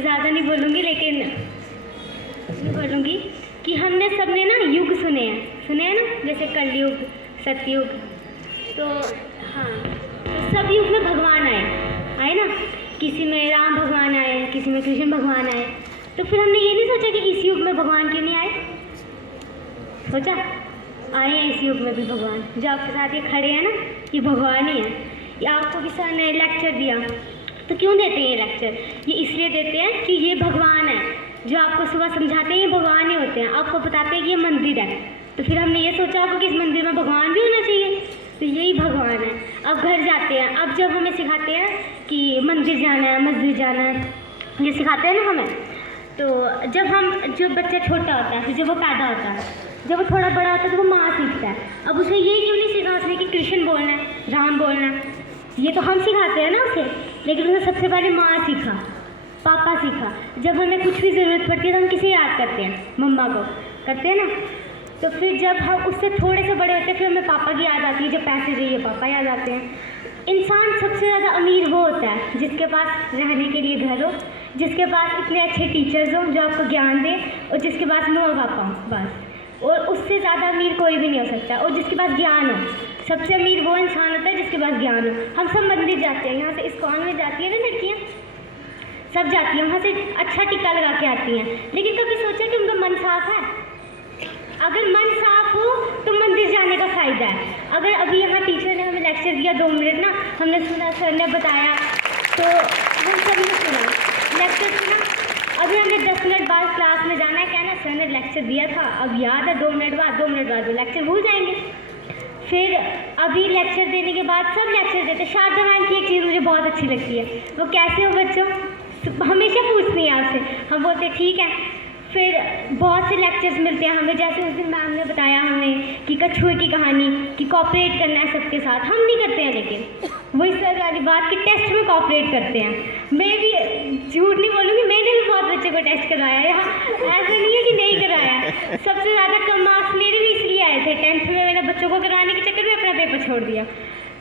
ज़्यादा नहीं बोलूँगी, लेकिन बोलूँगी कि हमने सबने ना युग सुने हैं ना, जैसे कलयुग, सतयुग। तो हाँ, तो सब युग में भगवान आए ना। किसी में राम भगवान आए, किसी में कृष्ण भगवान आए। तो फिर हमने ये नहीं सोचा कि इस युग में भगवान क्यों नहीं आए। सोचा आए हैं इस युग में भी भगवान। जो आपके साथ ये खड़े हैं ना, ये भगवान ही है। ये आपको भी सर ने लेक्चर दिया, तो क्यों देते हैं ये लेक्चर? ये इसलिए देते हैं कि ये भगवान है। जो आपको सुबह समझाते हैं ये भगवान ही होते हैं। आपको बताते हैं कि ये मंदिर है, तो फिर हमने ये सोचा होगा कि इस मंदिर में भगवान भी होना चाहिए, तो यही भगवान है। अब घर जाते हैं, अब जब हमें सिखाते हैं कि मंदिर जाना है, मस्जिद जाना है, ये सिखाते हैं ना हमें। तो जब बच्चा छोटा होता है, फिर जब वो पैदा होता है, जब वो थोड़ा बड़ा होता है, तो वो माँ सीखता है। अब उसे ये क्यों नहीं सीखा उसने कि कृष्ण बोलना है, राम बोलना है, ये तो हम सिखाते हैं ना उसे। लेकिन उसे सबसे पहले माँ सीखा, पापा सीखा। जब हमें कुछ भी ज़रूरत पड़ती है तो हम किसे याद करते हैं? मम्मा को करते हैं ना। तो फिर जब हम उससे थोड़े से बड़े होते हैं, फिर हमें पापा की याद आती है। जब पैसे चाहिए पापा याद आते हैं। इंसान सबसे ज़्यादा अमीर वो होता है जिसके पास रहने के लिए घर हो, जिसके पास इतने अच्छे टीचर्स हों जो आपको ज्ञान दें, और जिसके पास माँ पापा हो, बस। और उससे ज़्यादा अमीर कोई भी नहीं हो सकता। और जिसके पास ज्ञान हो, सबसे अमीर वो इंसान होता है जिसके पास ज्ञान हो। हम सब मंदिर जाते हैं, यहाँ से इस्कॉन में जाती है ना लड़कियाँ, सब जाती हैं, वहाँ से अच्छा टिक्का लगा के आती हैं। लेकिन कभी सोचा कि उनका मन साफ है? अगर मन साफ हो तो मंदिर जाने का फ़ायदा है। अगर अभी यहाँ टीचर ने हमें लेक्चर दिया 2 मिनट ना, हमने सुना, सर ने बताया, तो हम सब ने सुना, लेक्चर सुना। अभी हमें 10 मिनट बाद क्लास में जाना है, क्या ना सर ने लेक्चर दिया था, अब याद है 2 मिनट बाद वो लेक्चर भूल जाएंगे। फिर अभी लेक्चर देने के बाद सब लेक्चर देते। शारदा मैम की एक चीज़ मुझे बहुत अच्छी लगती है, वो कैसे हो बच्चों, हमेशा पूछती हैं आपसे, हम बोलते ठीक है। फिर बहुत से लेक्चर्स मिलते हैं हमें, जैसे उस दिन मैम ने बताया हमें कि कछुए की कहानी, कि कॉपरेट करना है सबके साथ। हम नहीं करते हैं, लेकिन वही सर वाली बात कि टेस्ट में कॉपरेट करते हैं। मैं भी झूठ नहीं बोलूँगी, मैंने भी बहुत बच्चों को टेस्ट कराया है, ऐसा नहीं है कि नहीं कराया। सबसे ज़्यादा कम मार्क्स मेरे भी इसलिए आए थे 10th में, मैंने बच्चों को कराने के चक्कर में अपना पेपर छोड़ दिया।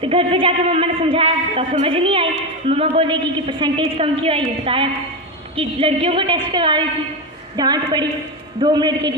तो घर पे जाकर मम्मा ने समझाया तो समझ नहीं आई। मम्मा बोलेगी कि परसेंटेज कम क्यों आई, बताया कि लड़कियों को टेस्ट करवा रही थी, डांट पड़ी 2 मिनट के लिए।